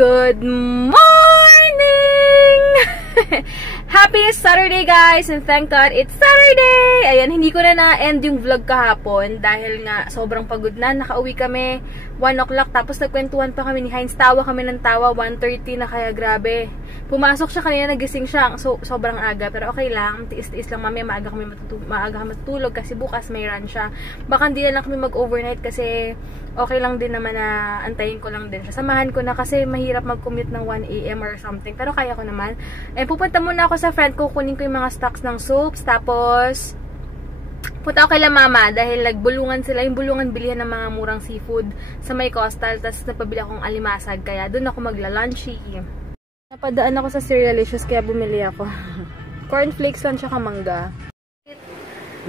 Good morning! Happy Saturday guys! And thank God it's Saturday! Ayan, hindi ko na na-end yung vlog kahapon dahil nga sobrang pagod na. Nakauwi kami 1 o'clock tapos nagkwentuhan pa kami ni Heinz. Tawa kami ng tawa, 1:30 na kaya grabe. Pumasok siya kanina, nagising siya. Sobrang aga pero okay lang. Tiis-tiis lang mamaya maaga kami matutulog kasi bukas may run siya. Baka hindi na lang kami mag-overnight kasi okay lang din naman na antayin ko lang din siya. Samahan ko na kasi mahirap mag-commute ng 1 AM or something. Pero kaya ko naman. Pupunta muna ako sa friend ko, kunin ko yung mga stocks ng soups. Tapos, punta ako kay La Mama dahil nagbulungan sila. Yung bulungan bilihan ng mga murang seafood sa may coastal. Tapos napabili akong alimasag. Kaya doon ako magla-lunchy. Napadaan ako sa Cerealicious kaya bumili ako. Cornflakes lang tsaka mangga.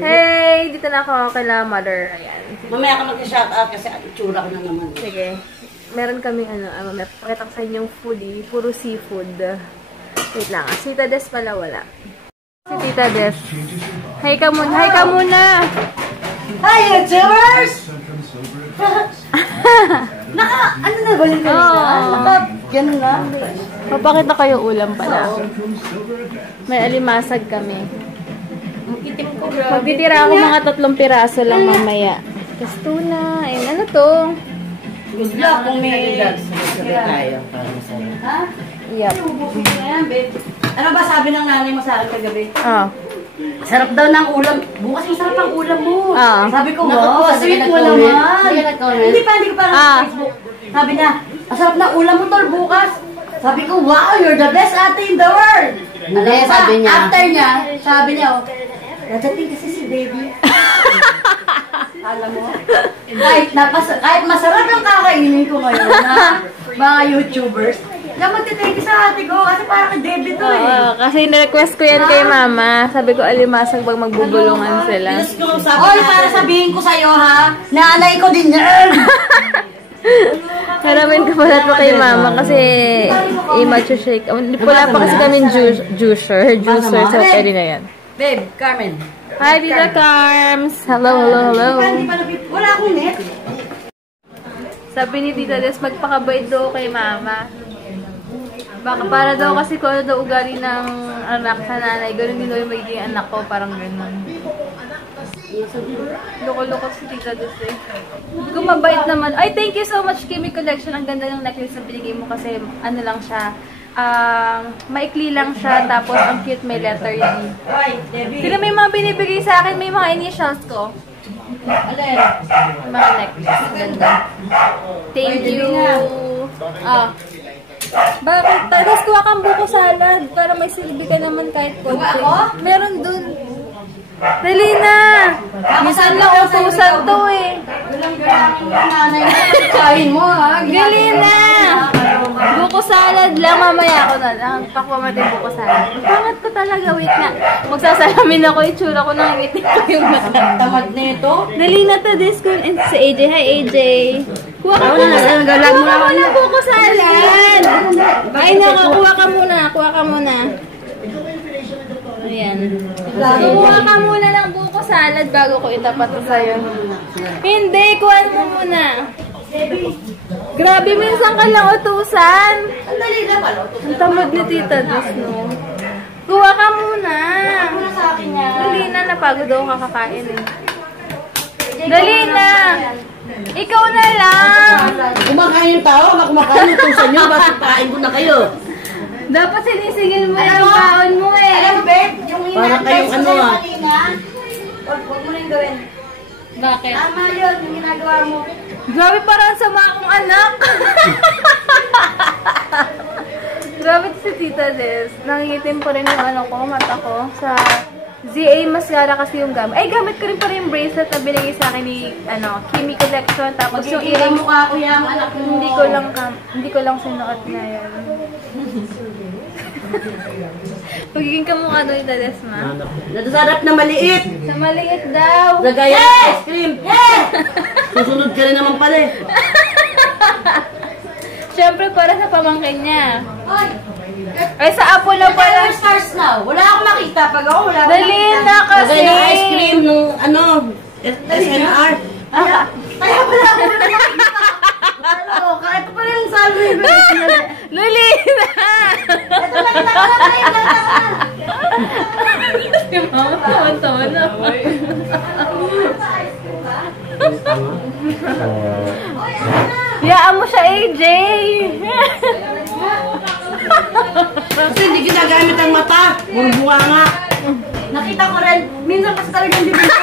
Hey! Dito na ako kay La Mother. Ayan. Mamaya ka mag-shoutout kasi itsura ko na naman. Sige. Meron kaming pakita ko sa inyong foodie. Puro seafood. Wait lang. Si Tita Des pala wala. Si Tita Des. Hi ka muna. Hi ka muna! Hi, YouTubers! Ano na ba yung kanina? Ganun na. Papakita kayo ulam pala. May alimasag kami. Magtitira ako mga 3 piraso lang mamaya. Tapos tuna. Ayun, ano to? Good luck kung may tayo para masaya. Ha? Yep. Ano ba sabi ng nanay mo sa akin kagabi? Sarap daw ng ulam. Bukas masarap ang ulam mo. Sabi ko, wow, sweet mo naman. Hindi pa sa Facebook. Sabi niya, masarap na ulam mo tol bukas. Sabi ko, wow, you're the best ate in the world. Hindi, sabi niya. After niya, sabi niya, dadating kasi si baby. Alam mo? Kahit masarap ang kakainin ko ngayon na mga YouTubers, lang magtitake sa ate ko kasi parang David to eh. Kasi na-request ko yan kay Mama. Sabi ko, alimasag pag magbubulungan sila. Oy, para sabihin ko sa'yo ha, nanay ko din yan. Haramin ko pala ito kay Mama kasi i-matcha shake. Wala pa kasi kami juicer. So pwede na yan. Babe, Carmen. Hi, Tita Carms! Hello. Wala akong net. Sabi ni Tita Des, magpakabait daw kay Mama. Baka para daw kasi kung ano daw ugali ng anak sa nanay, gano'n din daw yung magiging anak ko, parang gano'n. Loko-loko si Tita Des eh. Hindi ko mabait naman. Ay, thank you so much, Kimi Collection. Ang ganda ng necklace na binigay mo kasi ano lang siya. Maikli lang siya, tapos ang cute may letter D. Sila may mga binibigay sa akin, may mga initials ko. Alin? Mga necklace. Ganda. Thank you. Bakit? Tapos kuha kang buko salad para may silbi ka naman kahit konti. Meron dun. Dali na! Minsan lang utusan to eh. Kain mo ha. Dali na! Buko salad lang, mamaya ako na lang. Pakwamatay buko salad. Pangat ko talaga, wait nga. Magsasalamin ako, itsura ko nang ngitin ko yung mata. Tamad na ito. Dali na to, Disco. And si AJ. Hi, AJ. Kuha ka muna. Kuha ka muna buko salad. Ay, kuha ka muna. Kuha ka muna. Ayan. Kuha ka muna ng buko salad bago ko itapat to sa'yo. Hindi, kuha mo muna. Grabe, minsan ka lang utusan. Ang dali lang pala. Ang tamad ni Tita Des, no? Kuha ka muna. Muna sa akin yan. Dali na, napagod ako kakakain eh. Dali na. Ikaw na lang. Kumakain yung tao, kumakain yung tusan nyo, bakit kain ko na kayo? Dapat sinisingil mo yung kaon mo eh. Alam mo, babe, yung Para kayong ano ah. Huwag mo na yung gawin. Bakit? Tama yun, yung ginagawa mo. Grabe, parang sama akong anak. Grabe si Tita Des. Nangingitim pa rin yung ano ko, mata ko. Sa ZA Mascara kasi yung gamit. Ay, gamit ko rin pa rin yung bracelet na binigay sa akin ni Kimi Collection. Tapos yung earrings, mukha ko yung anak mo. hindi ko lang sinuot na yan. Pagiging kamukha doon yung Des, ma. Nadasarap na maliit. Sa maliit daw. Nagaya ice cream. Susunod ka rin naman pala eh. Siyempre, para sa pamangkin niya. Ay, sa Apple na pala. Stars na. Wala akong makita. Pag ako, wala akong Dali na kasi. Nagaya ng ice cream nung SNR. Kaya pala ako wala makita. Kahit pa rin yung salary. Lulina! Ito lang, nakakalain. Si Mama, tawa-tawa na. Yaan mo siya, AJ! Kasi hindi ginagamit ang mata. Burbunga nga. Nakita ko rin, minsan kasi talaga hindi ko sa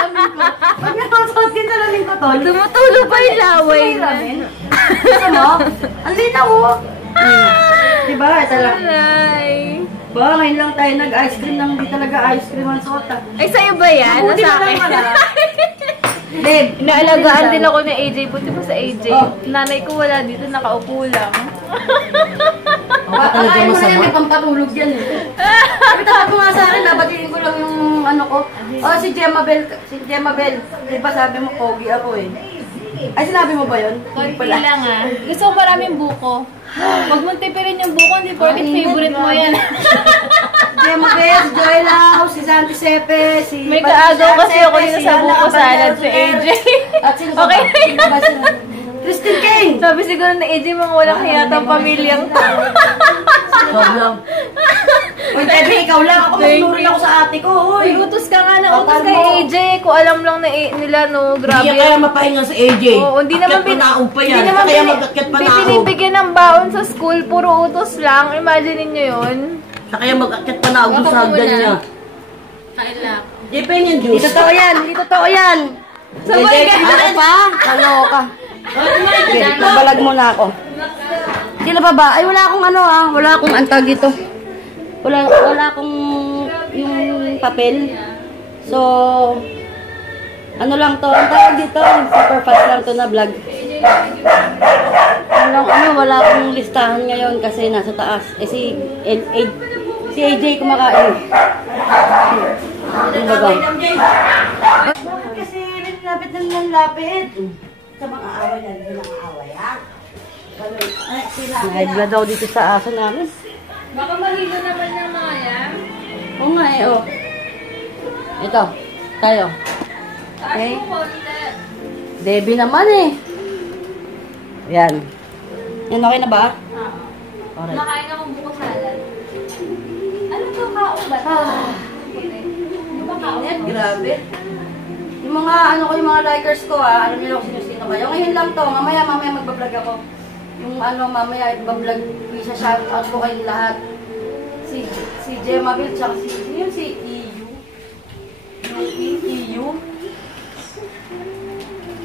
lamin ko. Pag nakasuot din sa lamin ko, tol. Tumutulo pa yung laway na. Gusto mo? Ang linaw mo. Diba? Ito lang. Aray. Ba, ngayon lang tayo nag-ice cream nang hindi talaga ice cream ang suot. Ay, sa'yo ba yan? O Mabuti sa na lang akin? pala. Babe, Inaalagaan din ako ni AJ. Buti pa sa AJ. Nanay ko wala dito, nakaupo lang. Akalain mo na yan, may pampatulog yan eh. Sabi ko nga sa akin, nabatiin ko lang yung ano ko. Oh, si Gemma Bell. Diba sabi mo, pogi ako eh. Ay, sinabi mo ba yun? Konti lang ah. Gusto ko maraming buko. Huwag mong tipirin yung buko, hindi porket favorite mo yan. Gemma Bell, si Joy Lau, si Santi Sepe, si... May kaagaw kasi ako dito sa buko salad si AJ. At sino ba? Okay. Sino ba sila? Christine King! Sabi siguro na AJ, mga walang hiyatang pamilyang to. Problem. Uy, Tebe, ikaw lang. Ako magnurin ako sa ate ko. Uy, Uy, utos ka nga na utos kay AJ. Kung alam lang na nila, no, grabe. Hindi kaya mapahinga sa AJ. Oo, hindi naman panaog pa yan. Hindi naman Kaya mag-akyat panaog. binibigyan ng baon sa school, puro utos lang. Imagine niyo yun. Sa kaya mag-akyat panaog doon sa hagdan niya. Kain lang. Di pa yun yung Hindi juice. totoo yan. Hindi totoo yan. Sabay ka. Ano pa? Kaloka. Okay, magbalag muna ako. Sino pa ba? Ay, wala akong ano ah. Wala akong antag ito. Wala akong yung papel. So, ano lang to? Ang tawag dito, super fast lang to na vlog. Wala akong listahan ngayon kasi nasa taas. Eh si AJ kumakain. Ano ba? Kasi lapit ng lapit. Sa mga away na, hindi mga away, ha? Naigla daw dito sa aso namin. Baka mahilo naman ng mga yan. Oo nga eh, oh. Ito, tayo. Okay. Debbie naman eh. Yan. Yan, okay na ba? Alright. Nakain akong buko salad. Ano to, kaong ba? Ano ba kaong? Grabe. Yung mga ano ko, yung mga likers ko alam niyo kung sino-sino kayo. Ngayon lang to, mamaya magbablog ako. Yung ano, mamaya ibablog ko sa shoutout ko kayong lahat. Si Gemma Bill, tsaka si EU. Yung EU.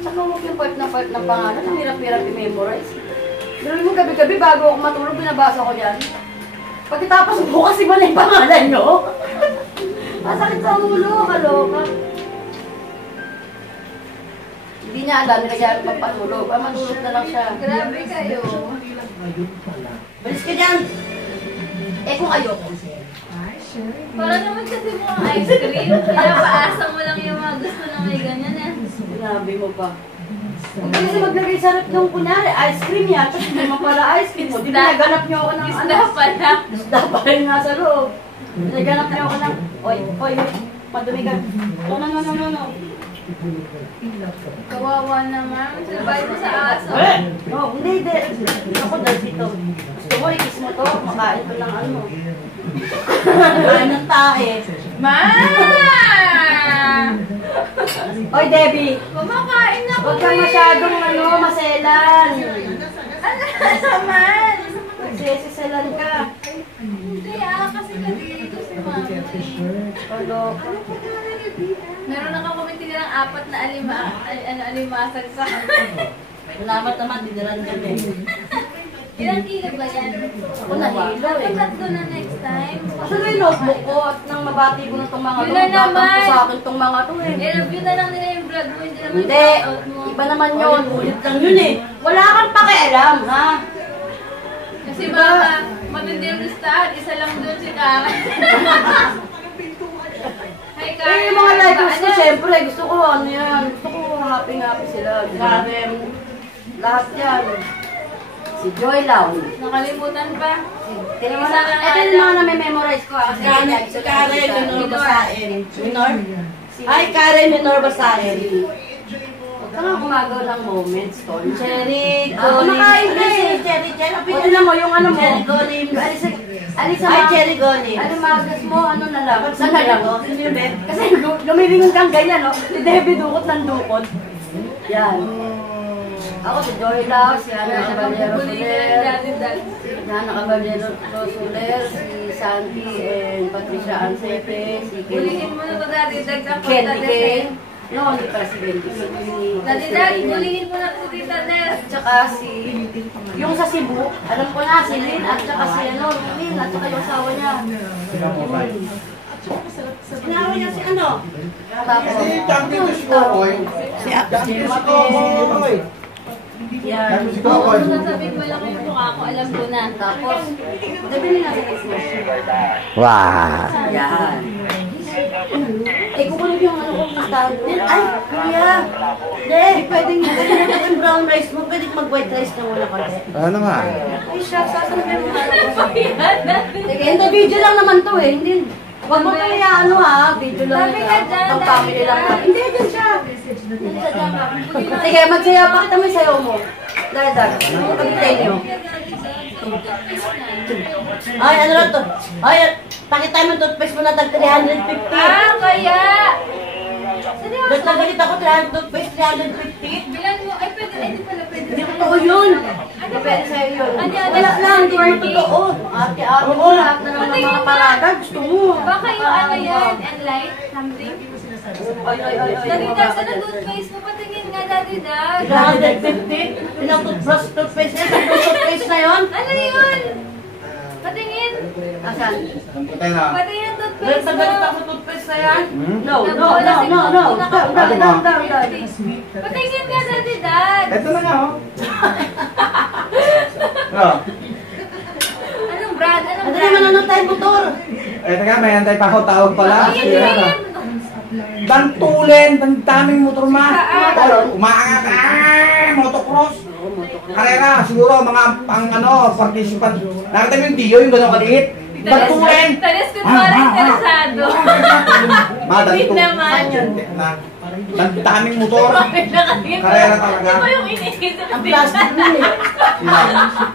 Tsaka huwag yung part ng pangalan, ang hirap-hirap i-memorize. Pero yung gabi-gabi bago ako matulog, binabasa ko yan. Pagkatapos bukas iba na yung pangalan nyo. Masakit sa ulo, kaloka. Hindi niya alam, nilagyan ko patulog. Matulog na lang siya. Grabe kayo. Balis ka dyan! Eh kung ayoko. Para naman kasi mga ice cream. Kaya paasa mo lang yung mga gusto na may ganyan eh. Sinabi mo pa. Huwag kasi maglagay sa rep nung kunyari, ice cream yan. Tapos hindi mo pala ice cream mo. Di naganap niyo ako ng Isda pala. Isda pa rin nga sa loob. Naganap niyo ako ng... Oy, madumi ka. No. Kawawa naman. Sabay mo sa aso. No, hindi. Ako dahil dito. Gusto mo, ikis mo to. Makain ko ng ano. Makain ng tae. Ma! Oy, Debbie. Kumakain na ko Huwag kang masyadong maselan. Ano naman? Magsisiselan ka. Hindi kasi nandito si Mami. Olo. Meron nakakomment nilang 4 na alimasag sa Salamat naman, diniran kami. Ilang kilo ba yan? Ako nahilo eh. Dapat tatlo na next time. Kasi may notebook ko at nang mabati ko na itong mga Yun na naman. ko sa akin itong mga to eh. I-review na lang nila yung vlog mo, hindi naman Hindi. out mo. Iba naman yun. Ulit lang yun eh. Wala kang pakialam, ha? Kasi baka matindi yung listahan, isa lang doon si Karen. Hi Karen. Eh, yung mga likers ko, syempre, gusto ko ano yan. Gusto ko happy sila. Karen. Lahat yan. Si Joy Lau. Nakalimutan pa. Ito yung mga na-memorize ko. Kasi Si Karen Minor Basain. Minor? Ay, Karen Minor Basain. nga gumagawa ng moments, Ton. Cherry, Kumakain ka eh. Cherry, O, tinan mo, yung ano mo. Cherry Golim. Alisa, Ay, Cherry Golim. alimagas mo, ano na lang. Saan na lang? Sino yun, Ben? Kasi lumilingon kang ganyan, no? Si Debbie dukot ng dukot. Yan. Ako si Joy Lau, si Ana Caballero Soler, si Ana Caballero Soler, si Santi and Patricia Ansepe, si Bulingin mo na ito dati, Dag. Candy Kane. No, hindi pa si Candy Kane. Dati, Dag, bulingin mo na ito si Tita Des. At saka si, yung sa Cebu, alam ko na, si Lynn, at saka si ano, Lynn, at saka yung asawa niya. Sinawa niya si ano? Tapos, yan. Oo, nung nasabihin mo lang yung mukha ko, alam ko na. Tapos, nabili na si Christmas. Wah. Yan. Eh, kukunin yung ano kong listahan ko. Ay, kuya. Hindi, pwedeng yung brown rice mo. Pwedeng mag-white rice na wala kasi. Ano nga? Ay, shucks, sasabihin mo na ako. Sige, hindi, video lang naman to eh. Hindi. Huwag mo kaya ano ha, video lang. Sabi ka dyan, Ang family lang. Hindi, dyan siya. Sige, magsayaw. Pakita mo yung sayaw mo. Dahil, pag-tell nyo. Ay, ano lang to? Ay, pakita mo yung toothpaste mo na tag 350. Ah, kaya! Ba't nagalit ako 300 toothpaste, 350? Bilang mo, ay pwede, ay di pala pwede. Hindi totoo yun. Depende sa'yo yun. Ano, Wala lang, hindi mo totoo. Ate-ate mo, lahat na naman ng mga parada. Gusto mo. Baka yung ano yan, and light, something. Ay. Dati, Dag, ano toothpaste mo? Patingin nga, Dati, Dag. 350? Pinang toothpaste na yun? Toothpaste na yun? Ano yun? Patingin. Asan? Patingin yung toothpaste Galit na galit mo. ako toothpaste na yan? No. Patingin nga, Dati, Dag. Ito na nga, oh. Oh. Anong brand? Anong Ano brand? naman ano tayo motor? Ito nga, may antay pa ako tawag pala. Ayun, yun. Bantulen, daming motor ma. Umaangat ka, motocross. Karera, siguro mga pang ano, participant. Nakita mo yung Dio, yung gano'ng kaliit. Bantulen. Talis ko parang interesado. Madanto. naman. Daming motor. Karera talaga. Ano yung iniisip ko? Ang plastic nun eh.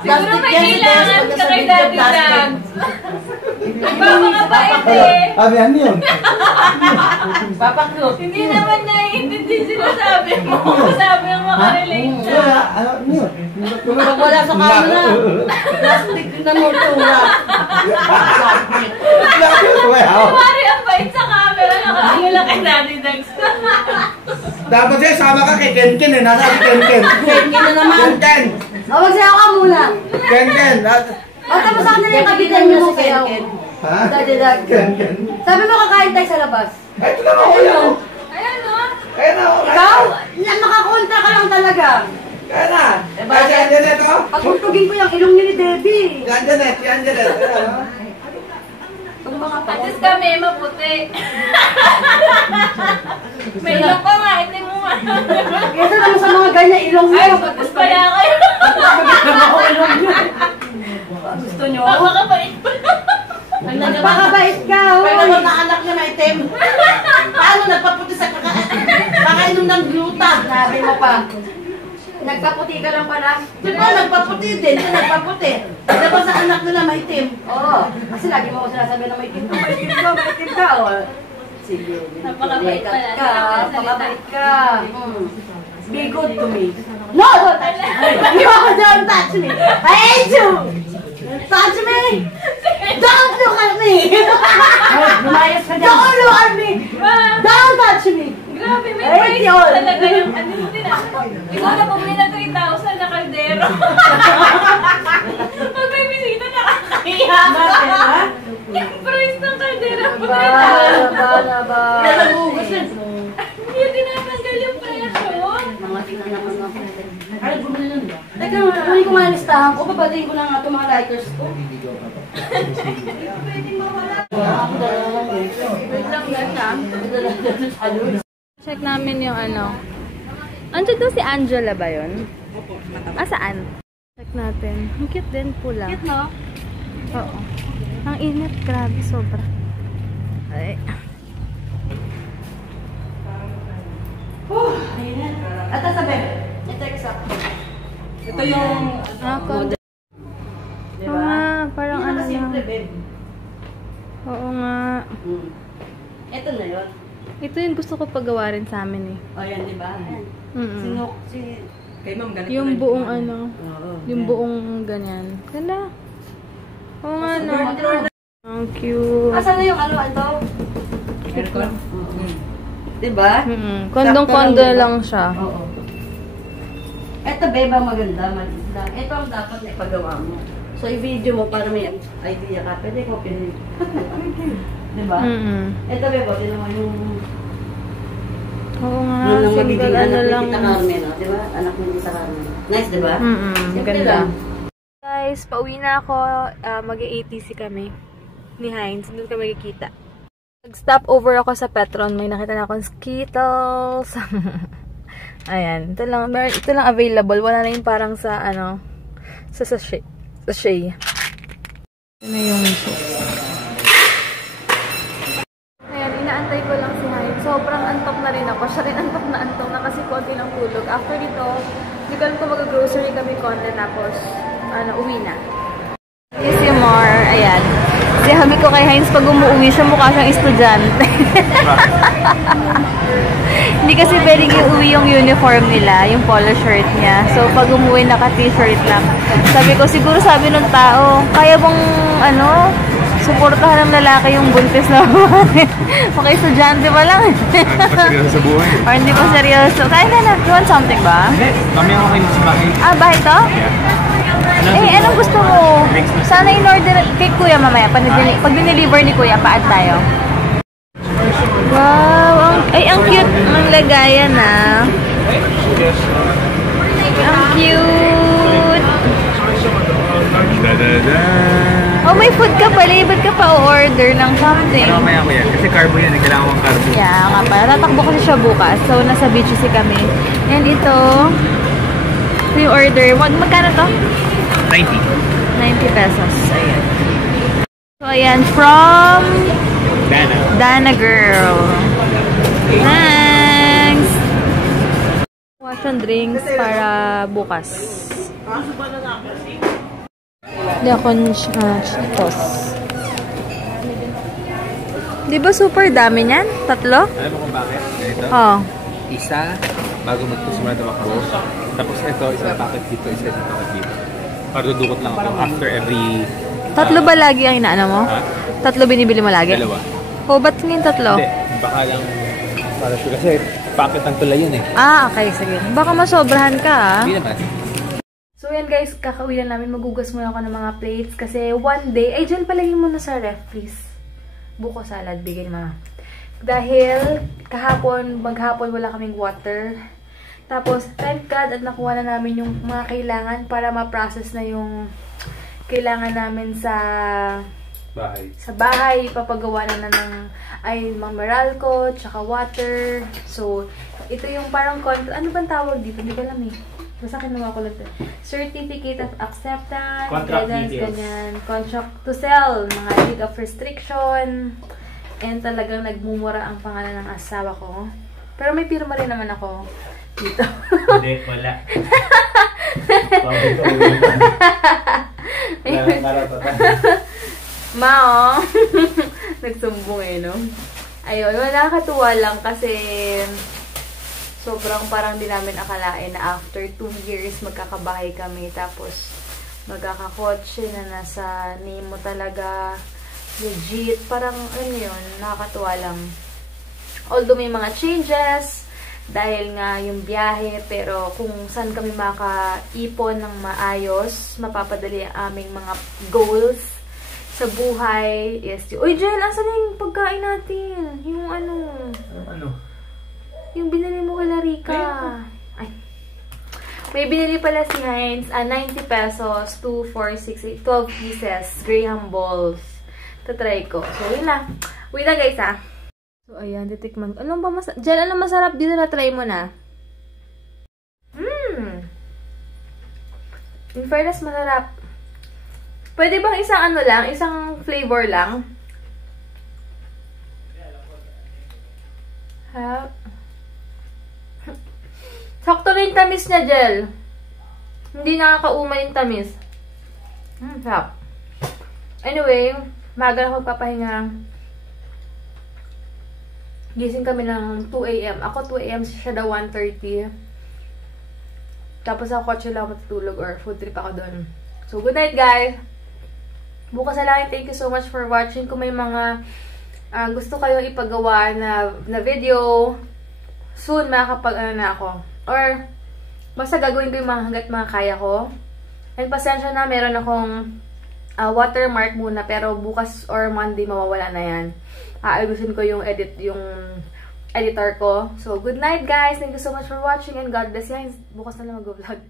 Siguro may yan, kailangan pagka ka sa kay video Daddy plastic. Dag. Nagpapakabait eh. Abi, ano yun? Papaklo. Hindi naman naiintindi sinasabi mo. Sabi mo makarelate siya. Wala, ano yun? Pag wala sa camera, plastic na motora. Kumari ang bait sa camera. Nakatingin lang kay Daddy Dag. Dapat siya, sama ka kay Ken-Ken eh. Nasa si Ken-Ken. Ken-Ken na naman. Ken-Ken. O, magsayaw ka muna. Ken-Ken. O, tapos sa kanila yung kabitan mo mo sayaw. Ha? Daddy Dag. Ken-Ken. Sabi mo kakain tayo sa labas. Ay, ito lang ako yun. Ayan o. Ayan na. Ikaw? Makakontra ka lang talaga. Kaya na. Kaya si Anjanet, oh. Pagtugtugin ko yung ilong ni Debbie. Si Anjanet, si Anjanet. Ayan, oh. Pag mga At least kami maputi. May ilong pa nga. Hindi mo nga. Ito naman sa mga ganyan ilong mo. Ay, putos pala kayo. Ako ilong nyo. Gusto nyo? Makakabait pa. Nagpakabait ka, Pero hoy. na anak niya may itim. Paano nagpaputi sa kakainom ng gluta? Sabi mo pa. Nagpaputi ka lang pala. Di ba nagpaputi din? Siya nagpaputi. Di ba sa anak nila may itim? Oo. Kasi lagi mo ako sinasabi na may itim ka, may itim ka, may itim ka. O, sige. Napakabait pala. Ka, napakabait ka. Be good to me. No! Don't touch me! No! Don't touch me! I hate you! Touch me! Don't look at me! Lumayas ka dyan. Don't look at me! Don't touch me! Grabe, may Ay, price yun. talaga yung ano mo din. Ikaw na bumili ng 3,000 na kaldero. Pag may bisita, nakakahiya ka. Yung price ng kaldero mo. Ba. Kaya nag-uugos yun. Hindi tinatanggal yung presyo. Mga tingnan naman ako. Ay, bumili nun. Teka, kunin ko mga listahan ko. Babatiin ko na nga itong mga lighters ko. Wait lang yan Check namin yung ano. Andiyan daw si Angela ba yun? Ah, saan? Check natin. Ang cute din, pula. Cute, no? Oo. Ang init, grabe, sobra. Ay. Ata sa bebe. Ito exact. Ito yung... Condo. Diba? Oo nga, parang Hindi ano na simple, lang. babe. Oo nga. Ito na yun. Ito yung gusto ko pagawa rin sa amin eh. O yan, di ba? Ayan. Mm-mm. Kay ma'am, ganito Yung rin. buong ano, Oo. yung buong ganyan. Ganda. Oo nga no. Ang cute. Asan na yung ano, ito? Aircon. Di ba? Kondong-kondo lang siya. Oo. Ito, beba, maganda. Maliit lang. Ito ang dapat na ipagawa mo. So, i-video mo para may idea ka. Pwede ko pinili. Di ba? Ito, beba, ginawa yung... Oo nga, Nung magiging single ano anak ni lang. Tita Carmen, no? Di ba? Anak ni Tita Carmen. Nice, di ba? Simple Ganda. lang. Guys, pauwi na ako. Mag-ATC kami ni Heinz. Doon kami magkikita. Nag-stop over ako sa Petron. May nakita na akong Skittles. Ayan. Ito lang available. Wala na yung parang sa, ano, sa sachet. Sachet. Ito na yung chips. Ayan, inaantay ko lang si Heinz. Sobrang antok na rin ako. Siya rin antok na kasi konti ng tulog. After dito, hindi ko alam kung mag-grocery kami konti tapos, uwi na. Yes, yung more. Ayan. Sabi ko kay Heinz, pag umuwi siya, mukha siyang estudyante. Hindi kasi pwedeng iuwi yung uniform nila, yung polo shirt niya. So, pag umuwi, naka-t-shirt lang. Sabi ko, siguro sabi ng tao, kaya bang, suportahan ng lalaki yung buntis na okay, estudyante pa lang. Hindi pa seryoso sa buhay. Or hindi pa seryoso. Kain ka na. You want something ba? Hindi. Kami ako kayo sa bahay. Bahay to? Anong gusto mo? Sana in-order kay Kuya mamaya. Pag dineliver ni Kuya, paad tayo. Wow! Ang cute ng lagayan ah. Ang cute! Oh, may food ka pala. Ba't ka pa o-order ng something? Ano mamaya ko yan? Kasi carbo yan. Kailangan kong carbo. Yeah, nga pala. Tatakbo kasi siya bukas. So, nasa beach si kami. And ito yung order. Magkano to? 90. 90 pesos. Ayan. So, ayan. From Dana Girl. Thanks! Wash and drinks para bukas. Hindi ako Cheetos. Di ba super dami niyan? Tatlo? Alam mo kung bakit? Ganito? Oo. Isa, bago magsimula tumakbo. Tapos ito, isang packet dito, isang packet dito. Para dudukot lang ako after every... Tatlo ba lagi ang inaano mo? Ha? Tatlo binibili mo lagi? Dalawa. Oh, ba't ngayon tatlo? Hindi, baka lang para sure. Kasi packet ang tulay yun eh. Okay, sige. Baka masobrahan ka Hindi naman. So yan guys, kakauwi na namin. Magugas muna ako ng mga plates. Kasi one day, dyan palagay mo na sa ref, please. Buko salad, bigyan mo. Dahil maghapon wala kaming water. Tapos, thank God at nakuha na namin yung mga kailangan para ma-process na yung kailangan namin sa bahay. Papagawa na ng mga Meralco, tsaka water. So, ito yung parang ano bang tawag dito? Hindi ko alam eh. Basta kinuha ko lang ito. Certificate of Acceptance, guidance, ganyan. Contract to sell, mga deed of restriction. And talagang nagmumura ang pangalan ng asawa ko. Pero may pirma rin naman ako dito. Hindi, wala. Mao. Nagsumbong eh, no? Ayun, nakakatuwa lang kasi sobrang parang di namin akalain na after 2 years magkakabahay kami. Tapos magkakakotse na nasa name mo talaga. Legit. Parang ano yun, nakakatuwa lang. Although may mga changes, dahil nga yung biyahe, pero kung saan kami makaipon ng maayos, mapapadali ang aming mga goals sa buhay. Yes. Uy, Jel, asan yung pagkain natin? Yung ano? Ano? Yung binili mo kay Larika. Ay. May binili pala si Heinz, 90 pesos, 2, 4, 6, 8, 12 pieces, Graham balls. Tatry ko. So, yun lang. Wait lang guys, ha. So, ayan, titikman. Anong ba masarap? Jen, anong masarap dito na try mo na? In fairness, masarap. Pwede bang isang ano lang? Isang flavor lang? Ha? Sakto na yung tamis niya, Jel. Hindi nakakauma yung tamis. Sarap. Anyway, maga na ako papahinga. Gising kami ng 2 AM. Ako 2 AM, siya daw 1:30. Tapos ako kotse lang matutulog or food trip ako doon. So, good night, guys! Bukas na lang, thank you so much for watching. Kung may mga gusto kayo ipagawa na video, soon makakapag na ako. Or, basta gagawin ko yung mga hanggat mga kaya ko. And pasensya na, meron akong watermark muna, pero bukas or Monday mawawala na yan. Aayusin ko yung editor ko. So, good night guys! Thank you so much for watching and God bless you. Bukas na lang mag-vlog.